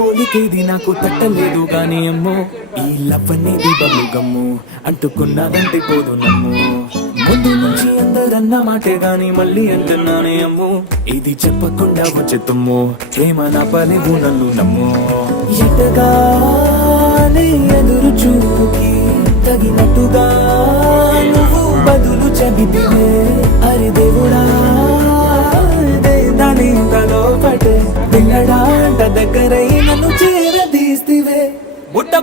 పోలికేది నాకు తట్టలేదు గాని అమ్మో ఈ లవ్ అనేది బలు గమ్ము అంటుకున్నదంటే పోదు నమ్ము ముందు నుంచి అందరన్న మాటే గాని మళ్ళీ అంటున్నానే అమ్ము ఇది చెప్పకుండా వచ్చేతుమ్ము ప్రేమ నా పలేవు నన్ను నమ్ము ఎటగానే ఎదురు చూకి తగినట్టుగా నువ్వు బదులు చెబితివే అరే దేవుడా దాని తలో పటే పిల్లడా దగ్గరై నన్ను చేరదీస్తివే బుట్ట